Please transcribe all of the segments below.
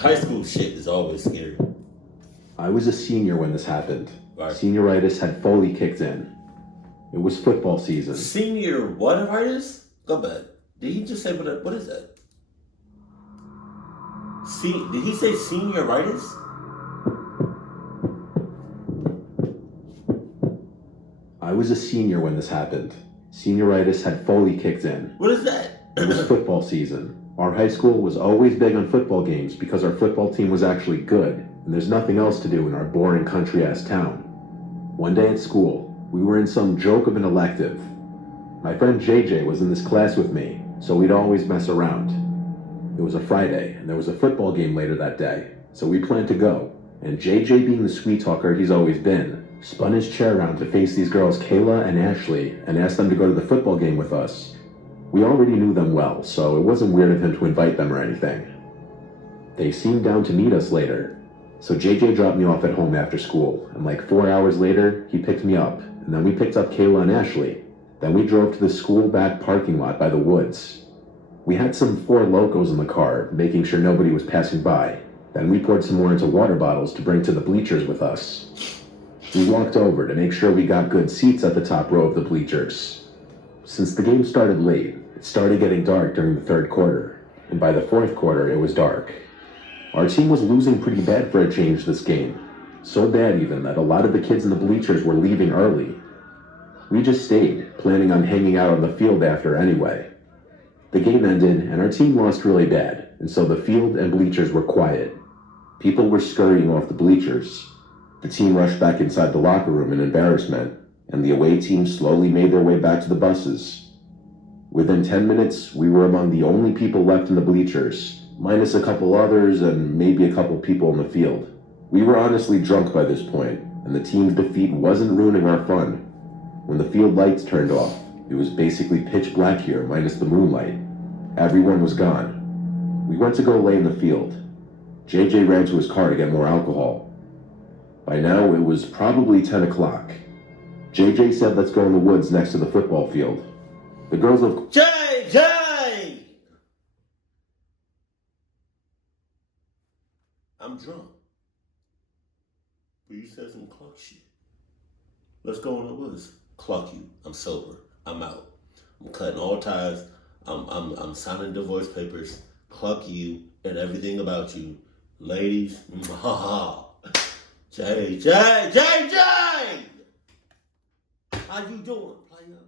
High school shit is always scary. I was a senior when this happened. Right. Senioritis had fully kicked in. It was football season. Senior whatitis? Go back. Did he just say what is that? Did he say senioritis? I was a senior when this happened. Senioritis had fully kicked in. What is that? It was football season. Our high school was always big on football games because our football team was actually good, and there's nothing else to do in our boring country-ass town. One day at school, we were in some joke of an elective. My friend JJ was in this class with me, so we'd always mess around. It was a Friday, and there was a football game later that day, so we planned to go. And JJ, being the sweet talker he's always been, spun his chair around to face these girls Kayla and Ashley and asked them to go to the football game with us. We already knew them well, so it wasn't weird of him to invite them or anything. They seemed down to meet us later, so JJ dropped me off at home after school, and like 4 hours later, he picked me up, and then we picked up Kayla and Ashley. Then we drove to the school back parking lot by the woods. We had some Four Locos in the car, making sure nobody was passing by. Then we poured some more into water bottles to bring to the bleachers with us. We walked over to make sure we got good seats at the top row of the bleachers. Since the game started late, it started getting dark during the third quarter, and by the fourth quarter it was dark. Our team was losing pretty bad for a change this game. So bad even that a lot of the kids in the bleachers were leaving early. We just stayed, planning on hanging out on the field after anyway. The game ended and our team lost really bad, and so the field and bleachers were quiet. People were scurrying off the bleachers. The team rushed back inside the locker room in embarrassment, and the away team slowly made their way back to the buses. Within 10 minutes, we were among the only people left in the bleachers, minus a couple others and maybe a couple people in the field. We were honestly drunk by this point, and the team's defeat wasn't ruining our fun. When the field lights turned off, it was basically pitch black here minus the moonlight. Everyone was gone. We went to go lay in the field. JJ ran to his car to get more alcohol. By now, it was probably 10 o'clock. JJ said, "Let's go in the woods next to the football field." The girls of JJ! I'm drunk. But you said some cluck shit. Let's go in the woods. Cluck you. I'm sober. I'm out. I'm cutting all ties. I'm signing divorce papers. Cluck you and everything about you. Ladies, JJ! How you doing, player?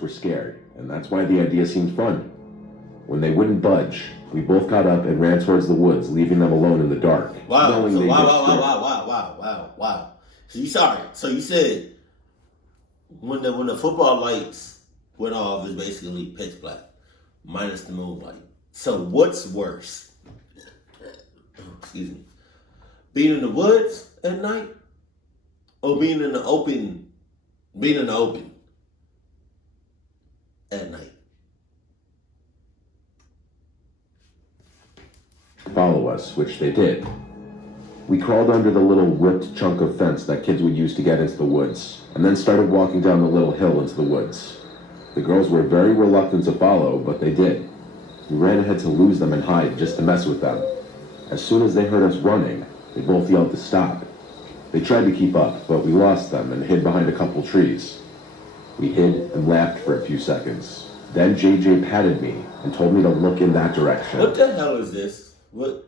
were scared, and that's why the idea seemed fun. When they wouldn't budge, we both got up and ran towards the woods, leaving them alone in the dark. Wow. So you said when the football lights went off, it was basically pitch black, minus the moonlight. So what's worse? Excuse me. Being in the woods at night, or being in the open at night? Follow us, which they did. We crawled under the little ripped chunk of fence that kids would use to get into the woods, and then started walking down the little hill into the woods. The girls were very reluctant to follow, but they did. We ran ahead to lose them and hide just to mess with them. As soon as they heard us running, they both yelled to stop. They tried to keep up, but we lost them and hid behind a couple trees. We hid and laughed for a few seconds. Then JJ patted me and told me to look in that direction. What the hell is this? What?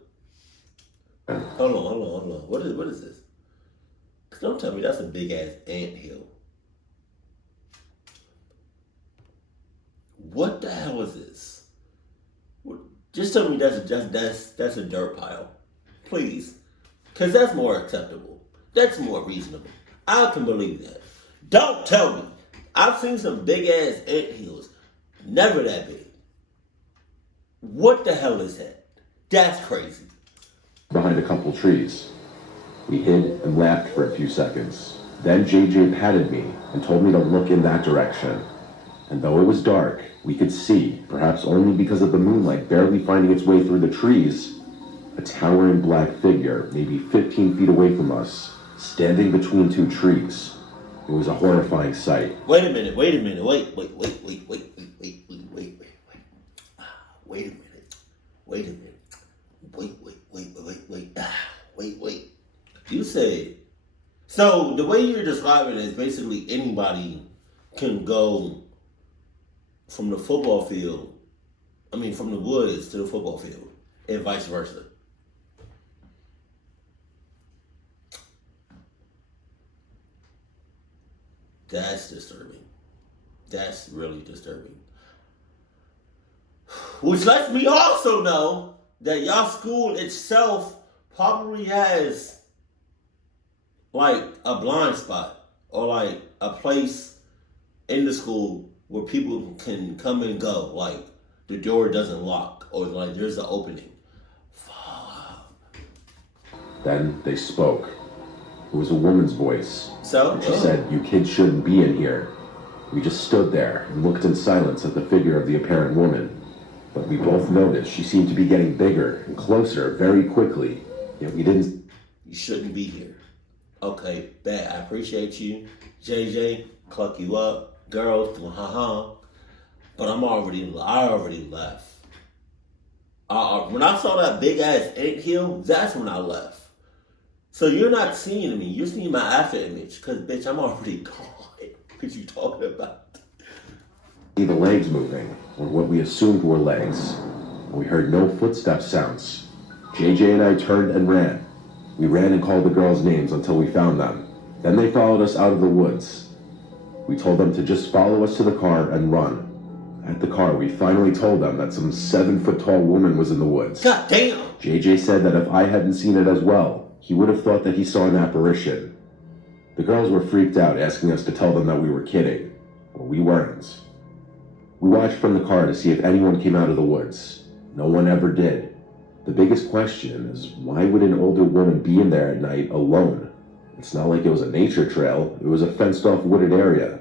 Hold on. What is this? Don't tell me that's a big ass anthill. What the hell is this? Just tell me that's a dirt pile, please, because that's more acceptable. That's more reasonable. I can believe that. Don't tell me. I've seen some big ass anthills, never that big. What the hell is that? That's crazy. Behind a couple trees. We hid and laughed for a few seconds. Then JJ patted me and told me to look in that direction. And though it was dark, we could see, perhaps only because of the moonlight barely finding its way through the trees, a towering black figure, maybe 15 feet away from us, standing between two trees. It was a horrifying sight. Wait a minute. Wait a minute. Wait a minute. Wait. You said, so the way you're describing it is basically anybody can go from the football field, from the woods to the football field, and vice versa. That's disturbing. That's really disturbing. Which lets me also know that y'all school itself probably has like a blind spot or like a place in the school where people can come and go. Like the door doesn't lock or like there's an opening. Fuck. Then they spoke. It was a woman's voice. So? She said, "You kids shouldn't be in here." We just stood there and looked in silence at the figure of the apparent woman. But we both noticed she seemed to be getting bigger and closer very quickly. Yet we didn't... You shouldn't be here. Okay, bet. I appreciate you. JJ, cluck you up. Girls, ha. But I already left. When I saw that big ass anthill, that's when I left. So you're not seeing me. You're seeing my after image. Because, bitch, I'm already gone. What you talking about? See the legs moving, or what we assumed were legs. We heard no footstep sounds. JJ and I turned and ran. We ran and called the girls' names until we found them. Then they followed us out of the woods. We told them to just follow us to the car and run. At the car, we finally told them that some 7-foot-tall woman was in the woods. God damn! JJ said that if I hadn't seen it as well, he would have thought that he saw an apparition. The girls were freaked out, asking us to tell them that we were kidding. But we weren't. We watched from the car to see if anyone came out of the woods. No one ever did. The biggest question is, why would an older woman be in there at night alone? It's not like it was a nature trail. It was a fenced-off wooded area.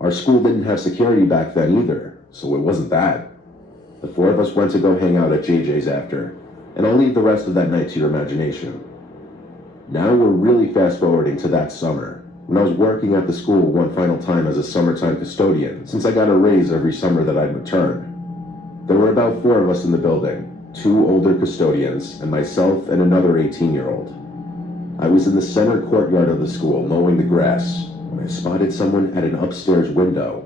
Our school didn't have security back then either, so it wasn't that. The four of us went to go hang out at JJ's after, and I'll leave the rest of that night to your imagination. Now we're really fast-forwarding to that summer, when I was working at the school one final time as a summertime custodian, since I got a raise every summer that I'd return. There were about 4 of us in the building, 2 older custodians, and myself and another 18-year-old. I was in the center courtyard of the school, mowing the grass, when I spotted someone at an upstairs window.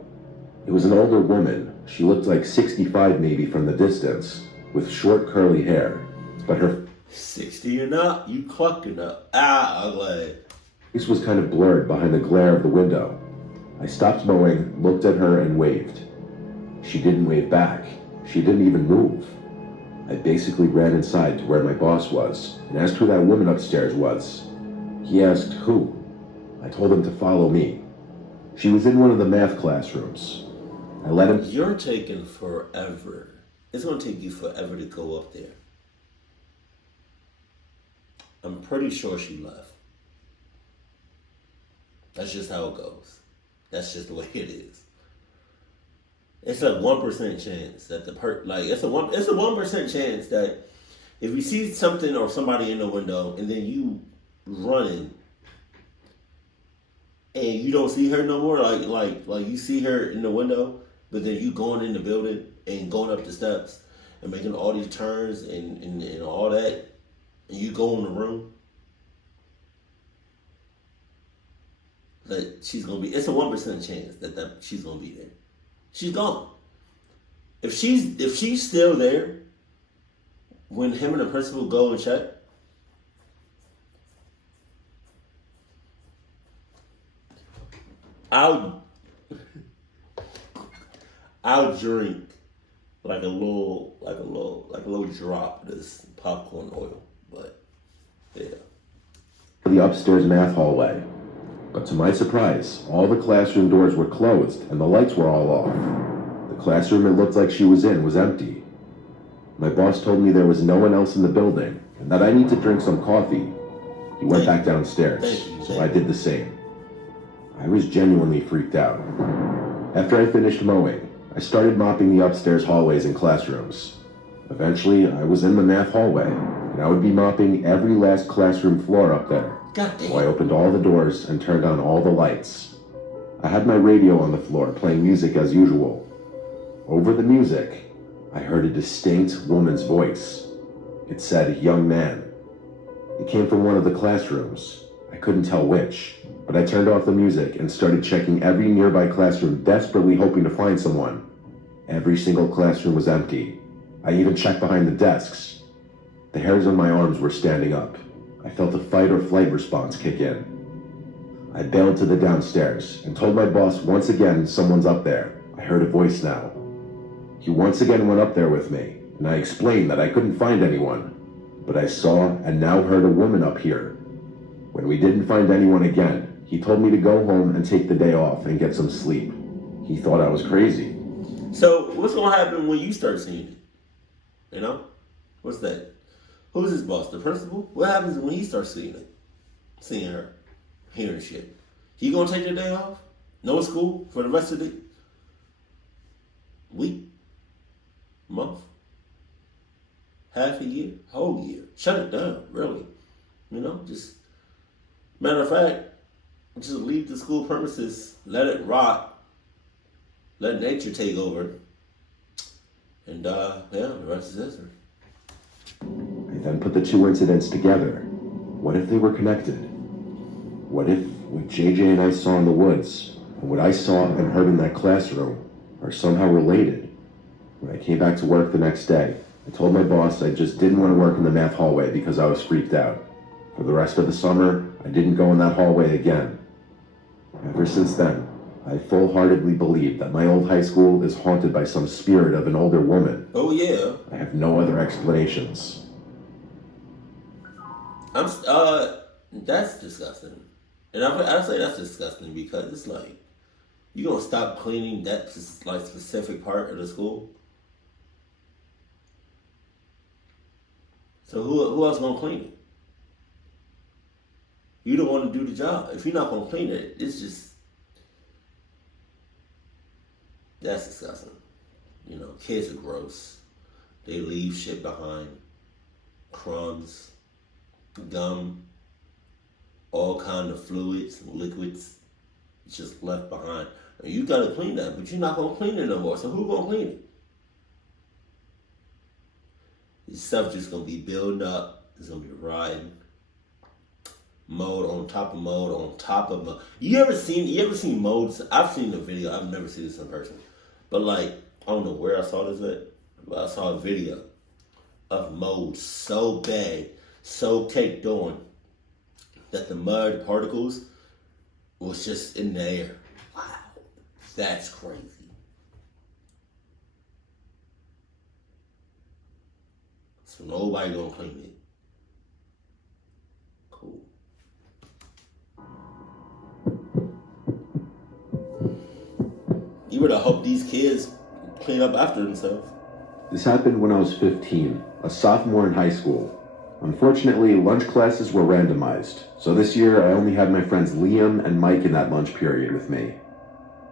It was an older woman. She looked like 65 maybe from the distance, with short curly hair, but her 60 and up, you clucking up. Ugly. face was kind of blurred behind the glare of the window. I stopped mowing, looked at her, and waved. She didn't wave back. She didn't even move. I basically ran inside to where my boss was and asked who that woman upstairs was. He asked who. I told him to follow me. She was in one of the math classrooms. I let him... You're taking forever. It's going to take you forever to go up there. I'm pretty sure she left. That's just how it goes. That's just the way it is. It's a 1% chance that it's a 1% chance that if you see something or somebody in the window and then you running and you don't see her no more, like you see her in the window, but then you going in the building and going up the steps and making all these turns and all that, and you go in the room, that she's gonna be. It's a 1% chance that she's gonna be there. She's gone. If she's still there when him and the principal go and check, I'll drink like a little drop of this popcorn oil. But yeah. The upstairs math hallway. But to my surprise, all the classroom doors were closed and the lights were all off. The classroom it looked like she was in was empty. My boss told me there was no one else in the building and that I need to drink some coffee. He went back downstairs, so I did the same. I was genuinely freaked out. After I finished mowing, I started mopping the upstairs hallways and classrooms. Eventually, I was in the math hallway, and I would be mopping every last classroom floor up there. So I opened all the doors and turned on all the lights. I had my radio on the floor playing music as usual. Over the music, I heard a distinct woman's voice. It said, "Young man." It came from one of the classrooms. I couldn't tell which, but I turned off the music and started checking every nearby classroom, desperately hoping to find someone. Every single classroom was empty. I even checked behind the desks. The hairs on my arms were standing up. I felt a fight or flight response kick in. I bailed to the downstairs and told my boss once again, "Someone's up there." I heard a voice now. He once again went up there with me, and I explained that I couldn't find anyone, but I saw and now heard a woman up here. When we didn't find anyone again, he told me to go home and take the day off and get some sleep. He thought I was crazy. So what's gonna happen when you start seeing it? You know? What's that? Who's his boss? The principal? What happens when he starts seeing it? Seeing her, hearing shit. He gonna take the day off? No school for the rest of the week? Month? Half a year? Whole year? Shut it down, really. You know, just matter of fact, just leave the school premises, let it rot, let nature take over, and yeah, the rest is history. I then put the two incidents together. What if they were connected? What if what JJ and I saw in the woods and what I saw and heard in that classroom are somehow related? When I came back to work the next day, I told my boss I just didn't want to work in the math hallway because I was freaked out. For the rest of the summer, I didn't go in that hallway again. Ever since then, I full-heartedly believe that my old high school is haunted by some spirit of an older woman. Oh yeah. I have no other explanations. That's disgusting. And I say that's disgusting because it's like, you gonna stop cleaning that like specific part of the school? So who else gonna clean it? You don't want to do the job. If you're not gonna clean it, it's just, that's disgusting. You know, kids are gross. They leave shit behind. Crumbs, gum, all kind of fluids and liquids just left behind. And you gotta clean that, but you're not gonna clean it no more. So who gonna clean it? This stuff just gonna be building up. It's gonna be rotting. Mold on top of mold on top of mold. You ever seen molds? I've seen the video. I've never seen this in person. But like, I don't know where I saw this at, but I saw a video of mold so bad, so caked on, that the mud particles was just in the air. Wow, that's crazy. So nobody gonna clean it. Cool. You would have hoped these kids clean up after themselves. This happened when I was 15, a sophomore in high school. Unfortunately, lunch classes were randomized, so this year I only had my friends Liam and Mike in that lunch period with me.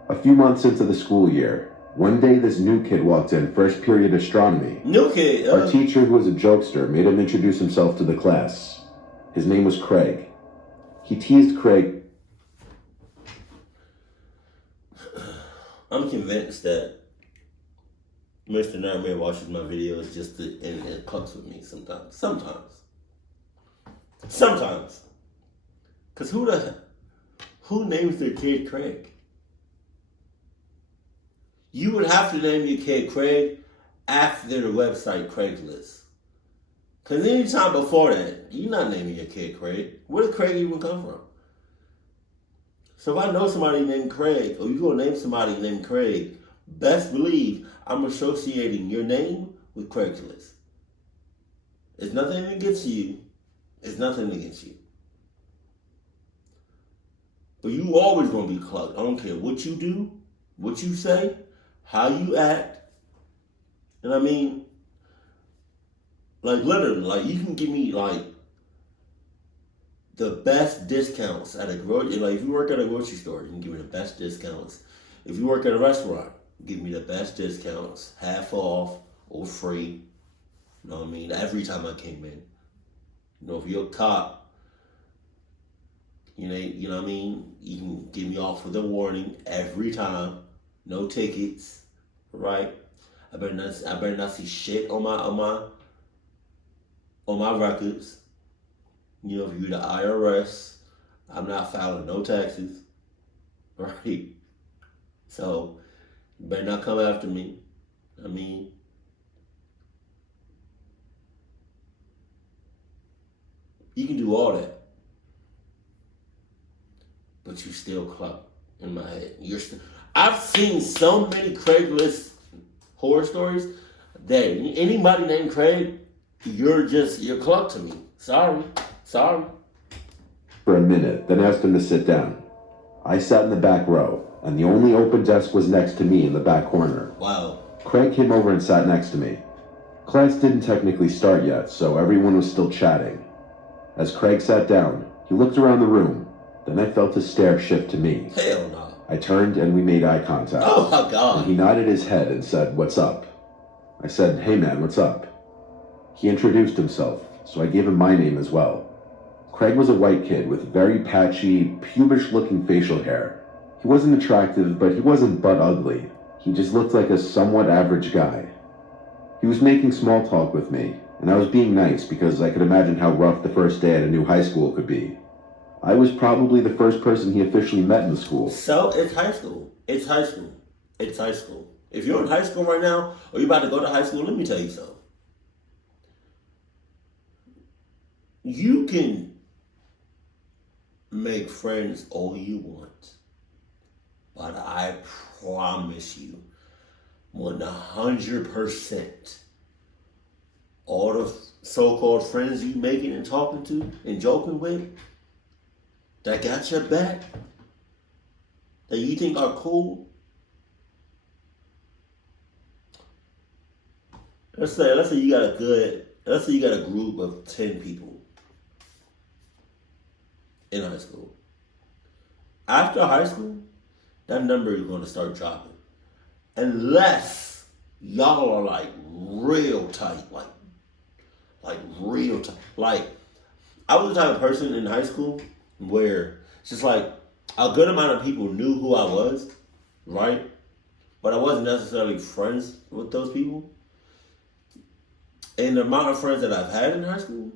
A few months into the school year, one day this new kid walked in, first period astronomy. New kid? Our teacher, who was a jokester, made him introduce himself to the class. His name was Craig. He teased Craig. I'm convinced that Mr. Nightmare watches my videos just to and cucks with me sometimes. Sometimes. Cause who names their kid Craig? You would have to name your kid Craig after the website Craigslist. Cause anytime before that, you're not naming your kid Craig. Where did Craig even come from? So if I know somebody named Craig, or you're gonna name somebody named Craig, best believe I'm associating your name with Craigslist. It's nothing against you. It's nothing against you. But you always gonna be clucked. I don't care what you do, what you say, how you act. And I mean, like literally, like you can give me like the best discounts at a grocery. Like if you work at a grocery store, you can give me the best discounts. If you work at a restaurant, give me the best discounts, half off or free. You know what I mean? Every time I came in. You know, if you're a cop, you know what I mean? You can give me off with a warning every time. No tickets, right? I better not see shit on my records. You know, if you're the IRS, I'm not filing no taxes. Right? So you better not come after me. I mean, you can do all that, but you still cluck in my head. I've seen so many Craigslist horror stories that anybody named Craig, you're cluck to me. Sorry. For a minute, then asked him to sit down. I sat in the back row, and the only open desk was next to me in the back corner. Wow. Craig came over and sat next to me. Class didn't technically start yet, so everyone was still chatting. As Craig sat down, he looked around the room. Then I felt his stare shift to me. Hell no. I turned and we made eye contact. Oh my God. And he nodded his head and said, "What's up?" I said, "Hey man, what's up?" He introduced himself, so I gave him my name as well. Craig was a white kid with very patchy, pubish-looking facial hair. He wasn't attractive, but he wasn't butt ugly. He just looked like a somewhat average guy. He was making small talk with me, and I was being nice because I could imagine how rough the first day at a new high school could be. I was probably the first person he officially met in the school. So it's high school. It's high school. If you're in high school right now, or you're about to go to high school, let me tell you something. You can make friends all you want, but I promise you, 100%, all the so-called friends you making and talking to and joking with, that got your back, that you think are cool. Let's say you got a group of 10 people in high school. After high school, that number is going to start dropping. Unless y'all are like real tight, like real tight. Like, I was the type of person in high school where it's just like a good amount of people knew who I was, right? But I wasn't necessarily friends with those people. And the amount of friends that I've had in high school,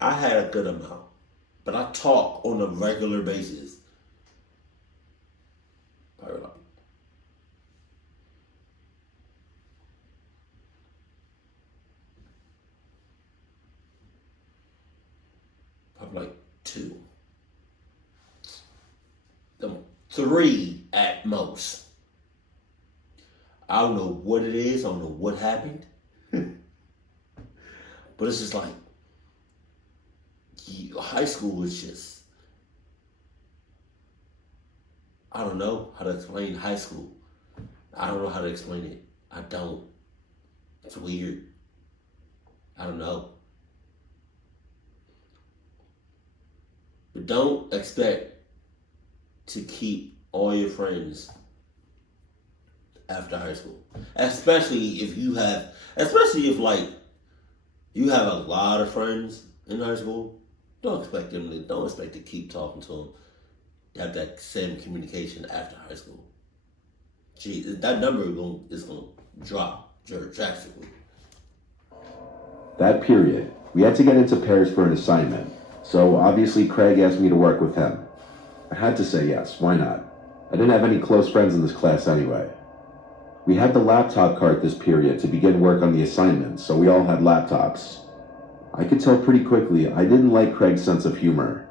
I had a good amount. But I talk on a regular basis. Probably like 2. 3 at most. I don't know what it is. I don't know what happened. But it's just like, high school was just, I don't know how to explain high school. I don't know how to explain it. I don't. It's weird. I don't know. But don't expect to keep all your friends after high school. Especially if you have a lot of friends in high school. Don't expect to keep talking to them, have that same communication after high school. Gee, that number is going to drop drastically. That period, we had to get into pairs for an assignment, so obviously Craig asked me to work with him. I had to say yes, why not? I didn't have any close friends in this class anyway. We had the laptop cart this period to begin work on the assignment, so we all had laptops. I could tell pretty quickly I didn't like Craig's sense of humor.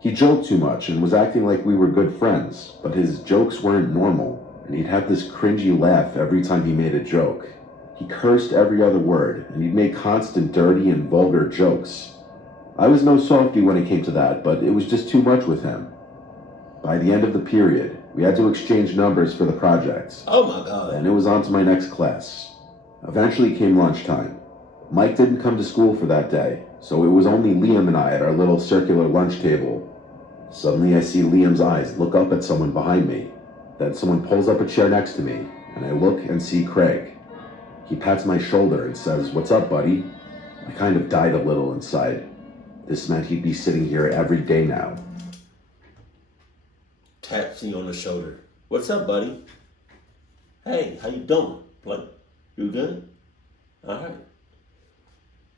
He joked too much and was acting like we were good friends, but his jokes weren't normal, and he'd have this cringy laugh every time he made a joke. He cursed every other word, and he'd make constant dirty and vulgar jokes. I was no softy when it came to that, but it was just too much with him. By the end of the period, we had to exchange numbers for the projects. Oh my God. And it was on to my next class. Eventually came lunchtime. Mike didn't come to school for that day, so it was only Liam and I at our little circular lunch table. Suddenly I see Liam's eyes look up at someone behind me. Then someone pulls up a chair next to me, and I look and see Craig. He pats my shoulder and says, "What's up, buddy?" I kind of died a little inside. This meant he'd be sitting here every day now. Taps me on the shoulder. What's up, buddy? Hey, how you doing? Like, you good? All right.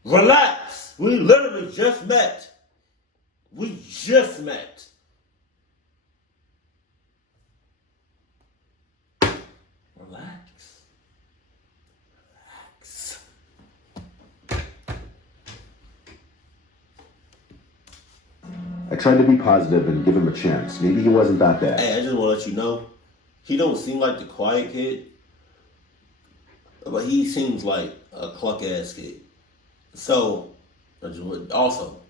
Relax. We literally just met. We just met. Relax. Relax. I tried to be positive and give him a chance. Maybe he wasn't that bad. Hey, I just want to let you know, he don't seem like the quiet kid, but he seems like a cluck ass kid. So, I just also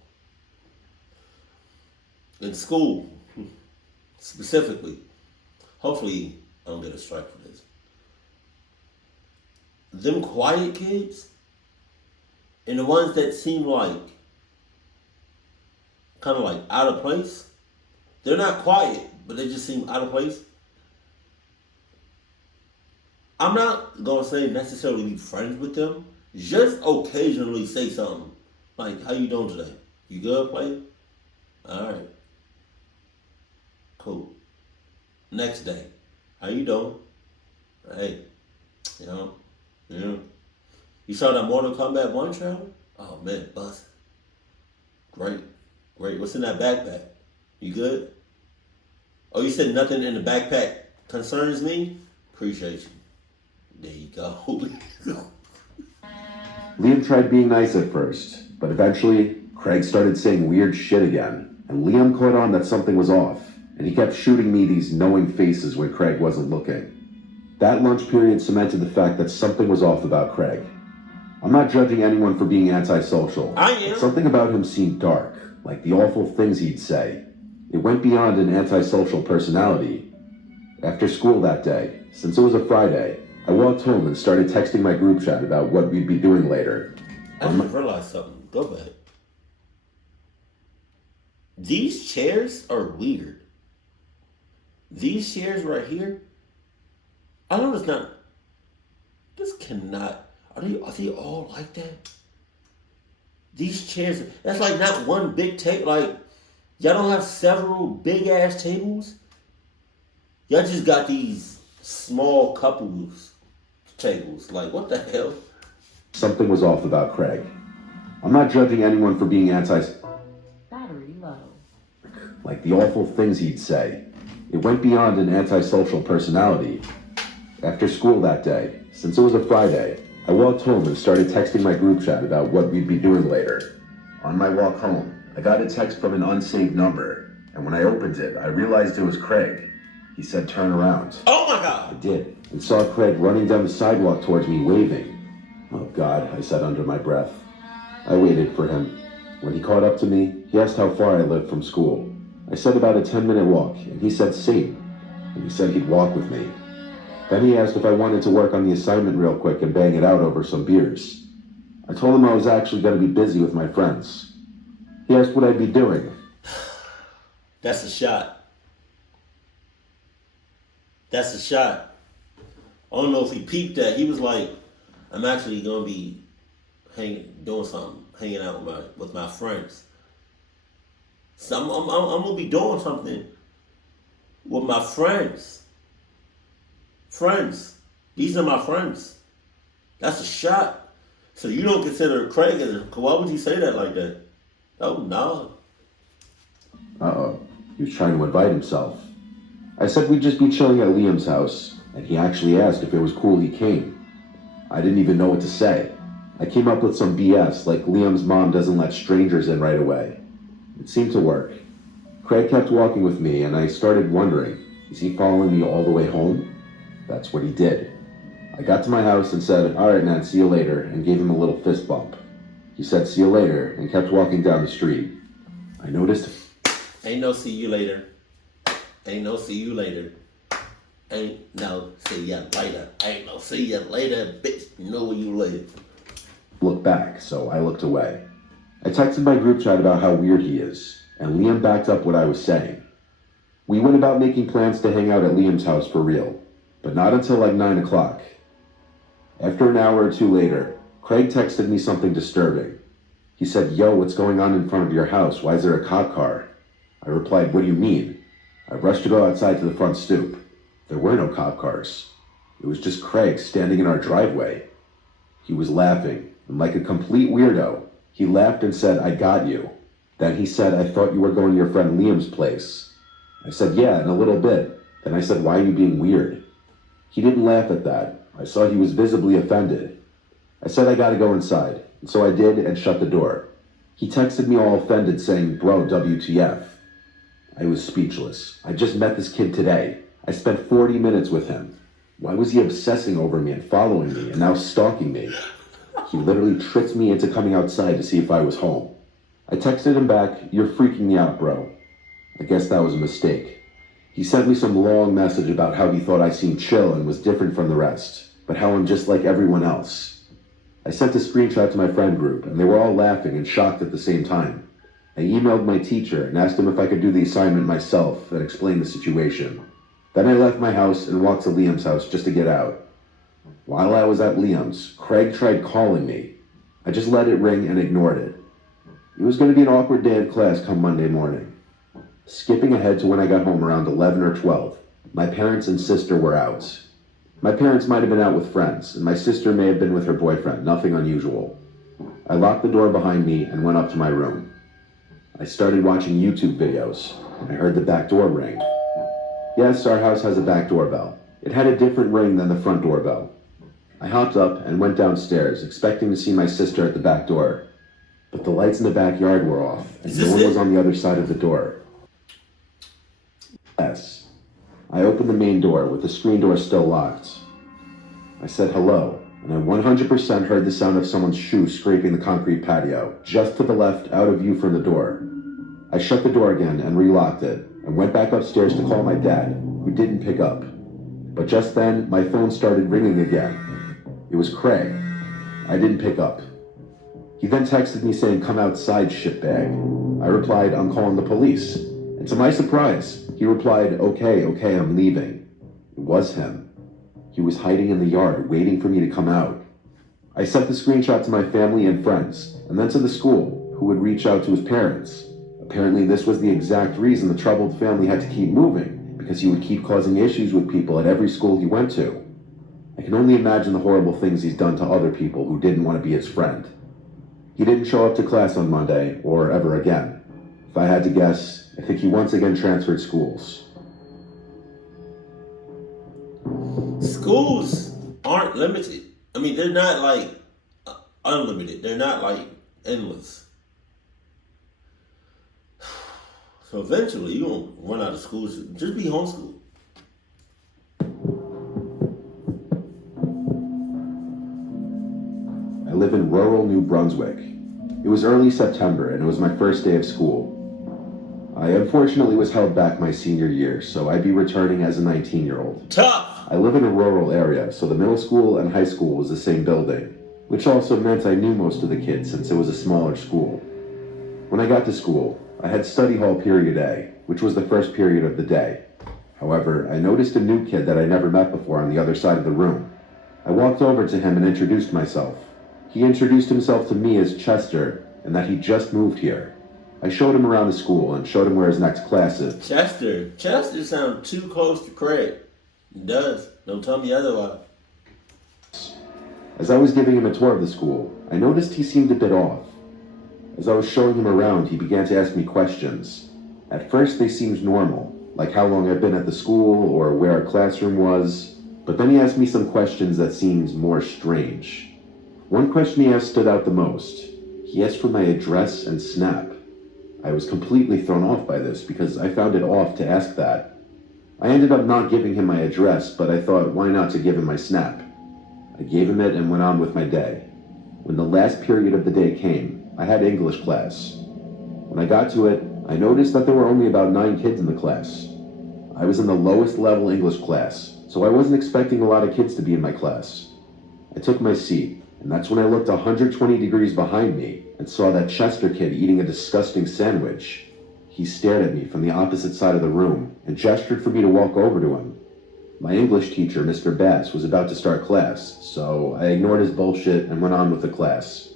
in school specifically, hopefully I don't get a strike for this. Them quiet kids and the ones that seem like kind of like out of place, they're not quiet, but they just seem out of place. I'm not gonna say necessarily be friends with them. Just occasionally say something like, "How you doing today? You good, player? All right, cool. Next day, how you doing? Hey, you know, You saw that Mortal Kombat 1 trailer? Oh man, bust. Great. What's in that backpack? You good? Oh, you said nothing in the backpack concerns me? Appreciate you. There you go." Liam tried being nice at first, but eventually, Craig started saying weird shit again, and Liam caught on that something was off, and he kept shooting me these knowing faces when Craig wasn't looking. That lunch period cemented the fact that something was off about Craig. I'm not judging anyone for being antisocial. I am. But something about him seemed dark, like the awful things he'd say. It went beyond an antisocial personality. After school that day, since it was a Friday, I walked home and started texting my group chat about what we'd be doing later. I just realized something. Go back. These chairs are weird. These chairs right here, I know it's not. This cannot. Are they all like that? These chairs, that's like not one big table. Like, y'all don't have several big ass tables. Y'all just got these small couples tables. Like, what the hell? Something was off about Craig. I'm not judging anyone for being Battery low. like the awful things he'd say. It went beyond an antisocial personality. After school that day, since it was a Friday, I walked home and started texting my group chat about what we'd be doing later. On my walk home, I got a text from an unsaved number, and when I opened it, I realized it was Craig. He said, "Turn around." Oh my I God! did, and saw Craig running down the sidewalk towards me, waving. "Oh God," I said under my breath. I waited for him. When he caught up to me, he asked how far I lived from school. I said about a 10-minute walk, and he said same, and he said he'd walk with me. Then he asked if I wanted to work on the assignment real quick and bang it out over some beers. I told him I was actually going to be busy with my friends. He asked what I'd be doing. That's a shot. That's a shot. I don't know if he peeped that. He was like, "I'm actually gonna be doing something, hanging out with my friends. So I'm gonna be doing something with my friends. Friends. These are my friends." That's a shot. So you don't consider Craig as a... Why would you say that like that? Oh, no. Uh-oh. He was trying to invite himself. I said we'd just be chilling at Liam's house, and he actually asked if it was cool he came. I didn't even know what to say. I came up with some BS, like Liam's mom doesn't let strangers in right away. It seemed to work. Craig kept walking with me, and I started wondering, is he following me all the way home? That's what he did. I got to my house and said, "All right, man, see you later," and gave him a little fist bump. He said, "See you later," and kept walking down the street. I noticed... Ain't no see you later. Ain't no see you later. Ain't no see ya later. Ain't no see ya later, bitch. You know where you live. Look back, so I looked away. I texted my group chat about how weird he is, and Liam backed up what I was saying. We went about making plans to hang out at Liam's house for real, but not until like 9 o'clock. After an hour or two later, Craig texted me something disturbing. He said, "Yo, what's going on in front of your house? Why is there a cop car?" I replied, "What do you mean?" I rushed to go outside to the front stoop. There were no cop cars. It was just Craig standing in our driveway. He was laughing, and like a complete weirdo, he laughed and said, "I got you." Then he said, "I thought you were going to your friend Liam's place." I said, "Yeah, in a little bit." Then I said, "Why are you being weird?" He didn't laugh at that. I saw he was visibly offended. I said I gotta go inside, and so I did and shut the door. He texted me all offended saying, "Bro, WTF." I was speechless. I just met this kid today. I spent 40 minutes with him. Why was he obsessing over me and following me and now stalking me? He literally tricked me into coming outside to see if I was home. I texted him back, "You're freaking me out, bro." I guess that was a mistake. He sent me some long message about how he thought I seemed chill and was different from the rest, but how I'm just like everyone else. I sent a screenshot to my friend group, and they were all laughing and shocked at the same time. I emailed my teacher and asked him if I could do the assignment myself and explain the situation. Then I left my house and walked to Liam's house just to get out. While I was at Liam's, Craig tried calling me. I just let it ring and ignored it. It was going to be an awkward day at class come Monday morning. Skipping ahead to when I got home around 11 or 12, my parents and sister were out. My parents might have been out with friends, and my sister may have been with her boyfriend, nothing unusual. I locked the door behind me and went up to my room. I started watching YouTube videos, and I heard the back door ring. Yes, our house has a back doorbell. It had a different ring than the front doorbell. I hopped up and went downstairs, expecting to see my sister at the back door. But the lights in the backyard were off, and no one was on the other side of the door. Yes. I opened the main door with the screen door still locked. I said hello, and I 100% heard the sound of someone's shoe scraping the concrete patio, just to the left, out of view from the door. I shut the door again and relocked it, and went back upstairs to call my dad, who didn't pick up. But just then, my phone started ringing again. It was Craig. I didn't pick up. He then texted me saying, "Come outside, shitbag." I replied, "I'm calling the police." And to my surprise, he replied, okay, I'm leaving." It was him. He was hiding in the yard, waiting for me to come out. I sent the screenshot to my family and friends, and then to the school, who would reach out to his parents. Apparently, this was the exact reason the troubled family had to keep moving, because he would keep causing issues with people at every school he went to. I can only imagine the horrible things he's done to other people who didn't want to be his friend. He didn't show up to class on Monday, or ever again. If I had to guess, I think he once again transferred schools. Schools aren't limited. I mean, they're not like unlimited. They're not like endless. So eventually, you're going to run out of schools. Just be homeschooled. I live in rural New Brunswick. It was early September, and it was my first day of school. I unfortunately was held back my senior year, so I'd be returning as a 19-year-old. Tough! I live in a rural area, so the middle school and high school was the same building, which also meant I knew most of the kids since it was a smaller school. When I got to school, I had study hall period A, which was the first period of the day. However, I noticed a new kid that I never met before on the other side of the room. I walked over to him and introduced myself. He introduced himself to me as Chester, and that he just moved here. I showed him around the school and showed him where his next class is. Chester sounds too close to Craig. It does. Don't tell me otherwise. As I was giving him a tour of the school, I noticed he seemed a bit off. As I was showing him around, he began to ask me questions. At first, they seemed normal, like how long I've been at the school or where our classroom was, but then he asked me some questions that seemed more strange. One question he asked stood out the most. He asked for my address and snap. I was completely thrown off by this because I found it off to ask that. I ended up not giving him my address, but I thought, why not to give him my snap? I gave him it and went on with my day. When the last period of the day came, I had English class. When I got to it, I noticed that there were only about 9 kids in the class. I was in the lowest level English class, so I wasn't expecting a lot of kids to be in my class. I took my seat, and that's when I looked 120 degrees behind me and saw that Chester kid eating a disgusting sandwich. He stared at me from the opposite side of the room and gestured for me to walk over to him. My English teacher, Mr. Bass, was about to start class, so I ignored his bullshit and went on with the class.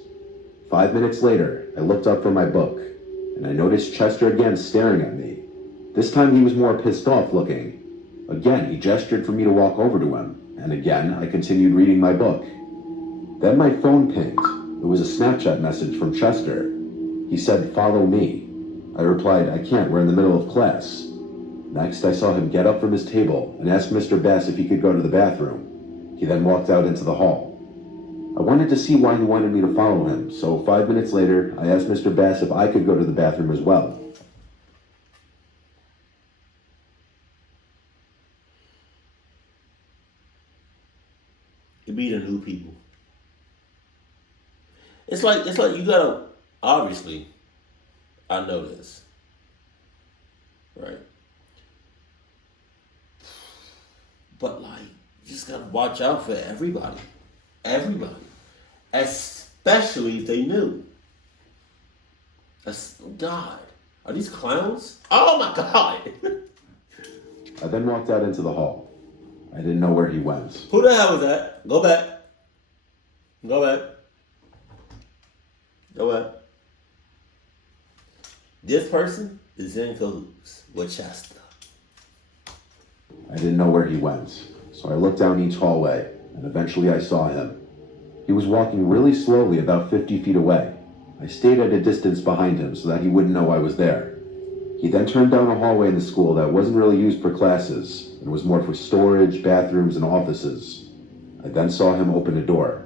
5 minutes later, I looked up from my book, and I noticed Chester again staring at me. This time he was more pissed off looking. Again, he gestured for me to walk over to him, and again, I continued reading my book. Then my phone pinged. It was a Snapchat message from Chester. He said, "Follow me." I replied, "I can't, we're in the middle of class." Next, I saw him get up from his table and ask Mr. Bass if he could go to the bathroom. He then walked out into the hall. I wanted to see why he wanted me to follow him, so 5 minutes later, I asked Mr. Bass if I could go to the bathroom as well. You be the new people. It's like you gotta, obviously, I know this. Right? But like, you just gotta watch out for everybody. Everybody. Especially if they knew. God. Are these clowns? Oh my God. I then walked out into the hall. I didn't know where he went. Who the hell was that? Go back. Go back. Go back. This person is in cahoots with Shasta. I didn't know where he went, so I looked down each hallway, and eventually I saw him. He was walking really slowly about 50 feet away. I stayed at a distance behind him so that he wouldn't know I was there. He then turned down a hallway in the school that wasn't really used for classes, and was more for storage, bathrooms, and offices. I then saw him open a door.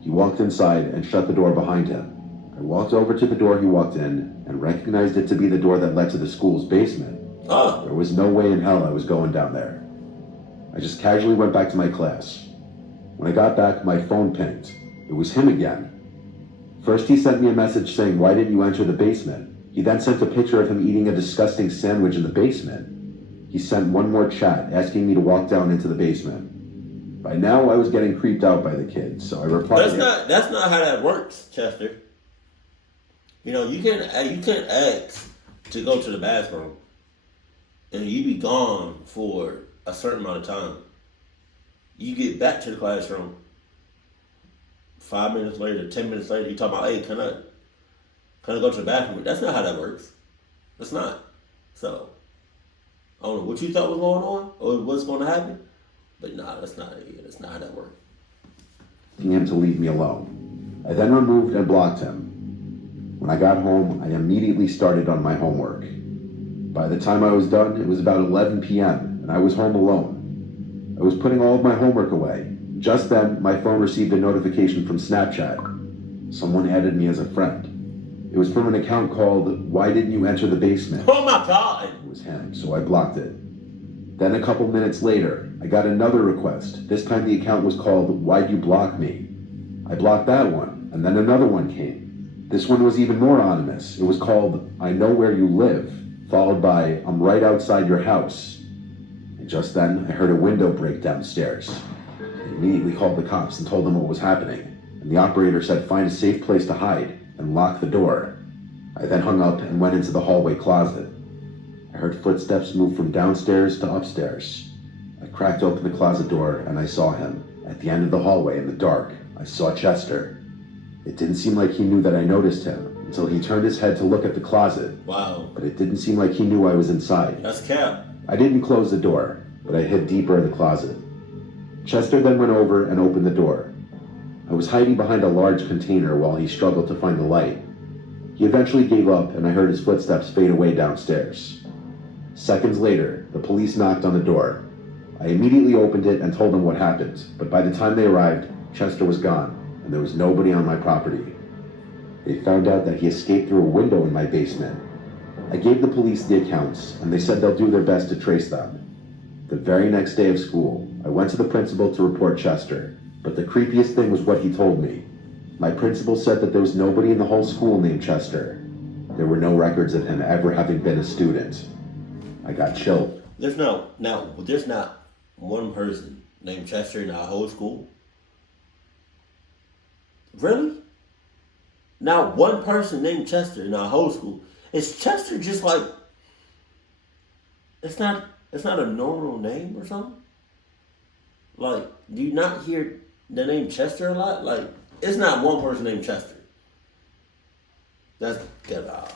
He walked inside and shut the door behind him. I walked over to the door he walked in and recognized it to be the door that led to the school's basement. Oh. There was no way in hell I was going down there. I just casually went back to my class. When I got back, my phone pinged. It was him again. First he sent me a message saying, "Why didn't you enter the basement?" He then sent a picture of him eating a disgusting sandwich in the basement. He sent one more chat asking me to walk down into the basement. By now I was getting creeped out by the kid, so I replied... That's not how that works, Chester. You know, you can't ask to go to the bathroom and you be gone for a certain amount of time. You get back to the classroom 5 minutes later, 10 minutes later, you talk about, "Hey, can I go to the bathroom?" That's not how that works. That's not. So, I don't know what you thought was going on or what's going to happen, but nah, that's not how that works. him to leave me alone. I then removed and blocked him. When I got home, I immediately started on my homework. By the time I was done, it was about 11 p.m., and I was home alone. I was putting all of my homework away. Just then, my phone received a notification from Snapchat. Someone added me as a friend. It was from an account called "Why Didn't You Enter the Basement?" Oh my God! It was him, so I blocked it. Then a couple minutes later, I got another request. This time the account was called "Why'd You Block Me?" I blocked that one, and then another one came. This one was even more ominous. It was called "I Know Where You Live," followed by "I'm right outside your house." And just then, I heard a window break downstairs. I immediately called the cops and told them what was happening, and the operator said find a safe place to hide and lock the door. I then hung up and went into the hallway closet. I heard footsteps move from downstairs to upstairs. I cracked open the closet door and I saw him. At the end of the hallway in the dark, I saw Chester. It didn't seem like he knew that I noticed him until he turned his head to look at the closet. Wow. But it didn't seem like he knew I was inside. That's cap. I didn't close the door, but I hid deeper in the closet. Chester then went over and opened the door. I was hiding behind a large container while he struggled to find the light. He eventually gave up and I heard his footsteps fade away downstairs. Seconds later, the police knocked on the door. I immediately opened it and told them what happened, but by the time they arrived, Chester was gone, and there was nobody on my property. They found out that he escaped through a window in my basement. I gave the police the accounts, and they said they'll do their best to trace them. The very next day of school, I went to the principal to report Chester, but the creepiest thing was what he told me. My principal said that there was nobody in the whole school named Chester. There were no records of him ever having been a student. I got chilled. There's not one person named Chester in our whole school. Really? Not one person named Chester in our whole school. Is Chester just like? It's not a normal name or something. Like, do you not hear the name Chester a lot? Like, it's not one person named Chester. That's get out.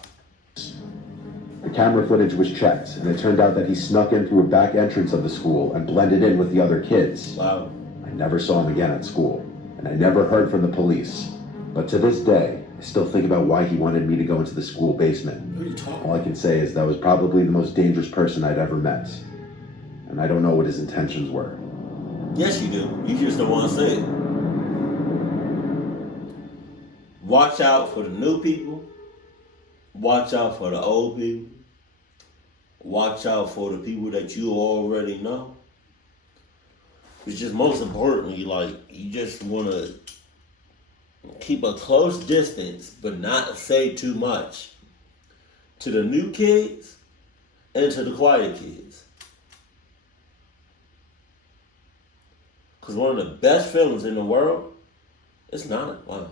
The camera footage was checked, and it turned out that he snuck in through a back entrance of the school and blended in with the other kids. Wow. I never saw him again at school, and I never heard from the police. But to this day, I still think about why he wanted me to go into the school basement. What are you talking All I can say is that was probably the most dangerous person I'd ever met. And I don't know what his intentions were. Yes, you do. You just don't want to say it. Watch out for the new people. Watch out for the old people. Watch out for the people that you already know. It's just most importantly, like, you just want to keep a close distance, but not say too much to the new kids and to the quiet kids. Because one of the best feelings in the world, it's not, wow,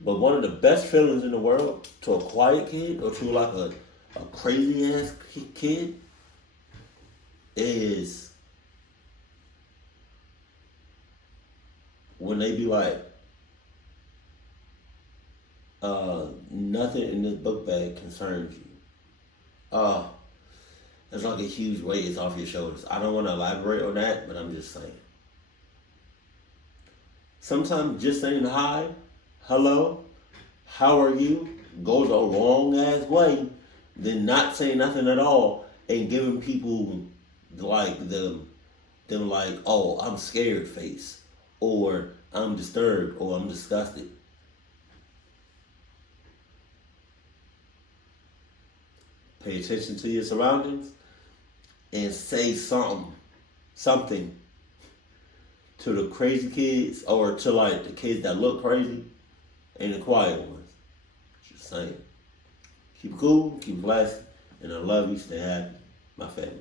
but one of the best feelings in the world to a quiet kid or to like a crazy ass kid is when they be like, nothing in this book bag concerns you. It's like a huge weight is off your shoulders. I don't want to elaborate on that, but I'm just saying. Sometimes just saying hi, hello, how are you, goes a long ass way than not saying nothing at all and giving people like them like, oh, I'm scared face, or I'm disturbed, or I'm disgusted. Pay attention to your surroundings and say something to the crazy kids or to like the kids that look crazy and the quiet ones. Just saying. Keep it cool, keep it blessed, and I love you. Stay happy, my family.